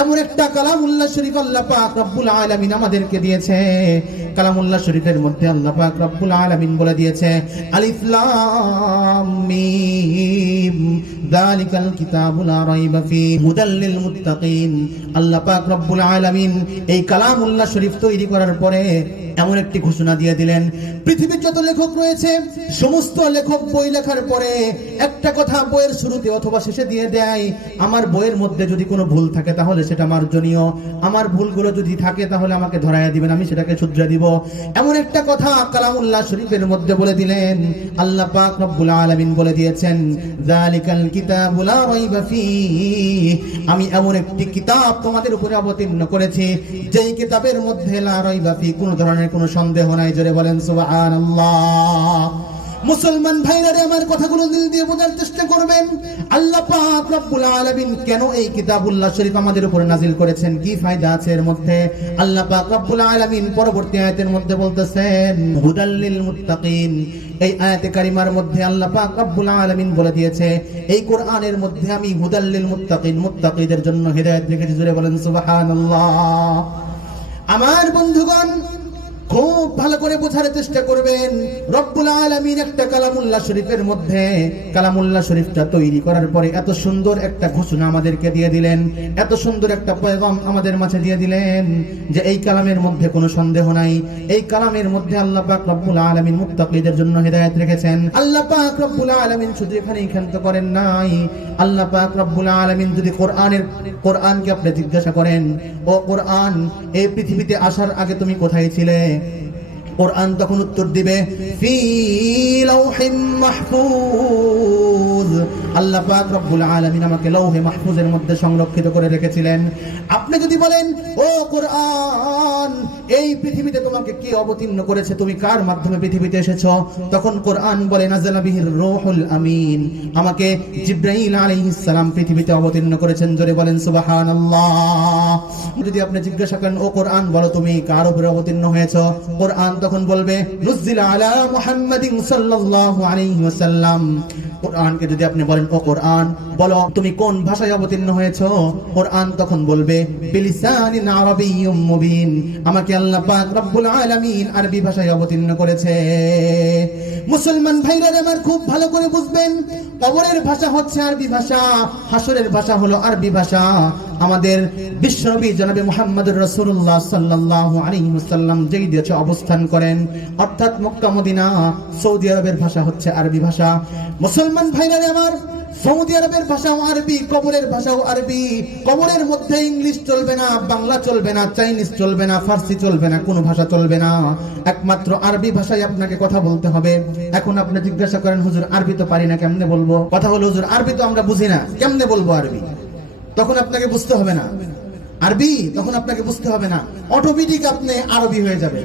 এমন একটা কালামুল্লাহ শরীফ আল্লাহ পাক রব্বুল আলামিন আমাদেরকে দিয়েছে। কালামুল্লাহ শরীফের মধ্যে আল্লাহ পাক রব্বুল আলামিন বলে দিয়েছে, আলিফ লাম মিম যালিকাল কিতাবু লা রাইবা ফি, হুদাল লিল মুত্তাকিন। আল্লাহ পাক রব্বুল আলামিন এই কালামুল্লাহ শরীফ তৈরি করার পরে এমন একটি ঘোষণা দিয়ে দিলেন, পৃথিবীর যত লেখক রয়েছে, সমস্ত লেখক বই লেখার পরে একটা কথা বইয়ের শুরুতে অথবা শেষে দিয়ে দেয়, আমার বইয়ের মধ্যে যদি কোনো ভুল থাকে তাহলে সেটা মার্জনীয়। আমার ভুলগুলো যদি থাকে তাহলে আমাকে ধরাইয়া দিবেন, আমি সেটাকে শুধরে দিব। এমন একটা কথা কালামুল্লাহ শরীফের মধ্যে বলে দিলেন, আল্লাহ পাক রব্বুল আলামিন বলে দিয়েছেন জালিকাল কিতাবু লা রাইবা ফীহ। আমি এমন একটি কিতাব তোমাদের উপরে অবতীর্ণ করেছি, যেই কিতাবের মধ্যে লা রাইবা ফী কোনো ধরনের কোনো সন্দেহ নাই, জোরে বলেন, সুবহানাল্লাহ। মুসলমান ভাইরারে আমার কথাগুলো দিল দিয়ে বোঝার চেষ্টা করবেন। আল্লাহ পাক রব্বুল আলামিন কেন এই কিতাবুল্লাহ শরীফ আমাদের উপরে নাজিল করেছেন? কি ফায়দা আছে এর মধ্যে? আল্লাহ পাক রব্বুল আলামিন পরবর্তী আয়াতের মধ্যে বলতেছেন হুদাল্লিল মুত্তাকিন। এই আয়াতে কারিমার মধ্যে আল্লাহ পাক রব্বুল আলামিন বলে দিয়েছে, এই কোরআনের মধ্যে আমি হুদাল্লিল মুত্তাকিন, মুত্তাকিদের জন্য হেদায়েত রেখেছি, জোরে বলেন, সুবহানাল্লাহ। আমার বন্ধুগণ খুব ভালো করে বোঝার চেষ্টা করবেন। রব্বুল আলামিন একটা কালামুল্লাহ শরীফের মধ্যে, কালামুল্লাহ শরীফটা তৈরি করার পরে এত সুন্দর একটা ঘোষণা আমাদেরকে দিয়ে দিলেন, এত সুন্দর একটা পয়গাম আমাদের মাঝে দিয়ে দিলেন যে এই কালামের মধ্যে কোনো সন্দেহ নাই। এই কালামের মধ্যে আল্লাহ পাক রব্বুল আলামিন মুত্তাকিদের জন্য হেদায়েত রেখেছেন। আল্লাহ পাক রব্বুল আলামিন শুধু এখানেই ক্ষান্ত করেন নাই। আল্লাহ পাক রব্বুল আলমিন যদি কোরআনের, কোরআনকে আপনি জিজ্ঞাসা করেন, ও কোরআন, এই পৃথিবীতে আসার আগে তুমি কোথায় ছিলে? কোরআন তখন উত্তর দিবে ফি লাউহিম মাহফুজ। আল্লাহ রব্বুল আলামিন আমাকে লৌহে মাহফুজের মধ্যে সংরক্ষিত করে রেখেছিলেন। আপনি যদি বলেন, ও কোরআন, এই পৃথিবীতে তোমাকে কি অবতীর্ণ করেছে? তুমি কার মাধ্যমে পৃথিবীতে এসেছ? তখন কোরআন বলে রূহুল আমিন। আমাকে জিব্রাইল আলাইহিস পৃথিবীতে অবতীর্ণ করেছেন। জোরে বলেন, সুবহানাল্লাহ। যদি আপনি জিজ্ঞাসা করেন, ও কোরআন, বলো তুমি কার উপরে অবতীর্ণ হয়েছো? কোরআন তখন বলবে নুজিলা আলা মুহাম্মাদিন সাল্লাল্লাহু আলাইহি ওয়াসাল্লাম। কোরআনকে যদি আপনি বলেন ও কোরআন। বলো, তুমি কোন ভাষায় অবতীর্ণ হয়েছো? কোরআন তখন বলবে বিলিসানিন আরাবিয়্যুম মুবিন। আমাকে আল্লাহ পাক রব্বুল আলামিন আরবি ভাষায় অবতীর্ণ করেছে। মুসলমান ভাইরা আমার খুব ভালো করে বুঝবেন, কবরের ভাষা হচ্ছে আরবি ভাষা হাসরের ভাষা হলো আরবি ভাষা। আমাদের বিশ্বনবী জনাবে মুহাম্মদুর রাসূলুল্লাহ সাল্লাল্লাহু আলাইহি ওয়াসাল্লাম যেই দেশে অবস্থান করেন, অর্থাৎ মক্কা, মদিনা, সৌদি আরবের ভাষা হচ্ছে আরবি ভাষা। মুসলমান ভাইরা আমার সৌদি আরবের ভাষাও আরবি, কবরের ভাষাও আরবি। কবরের মধ্যে ইংলিশ চলবে না, বাংলা চলবে না, চাইনিজ চলবে না, ফার্সি চলবে না, কোনো ভাষা চলবে না। একমাত্র আরবি ভাষায় আপনাকে কথা বলতে হবে। এখন আপনি জিজ্ঞাসা করেন, হুজুর, আরবি তো পারি না, কেমনে বলব? কথা হলো, হুজুর, আরবি তো আমরা বুঝি না, কেমনে বলব আরবি? তখন আপনাকে বুঝতে হবে না। আরবি, তখন আপনাকে বুঝতে হবে না। অটোমেটিক আপনি আরবি হয়ে যাবে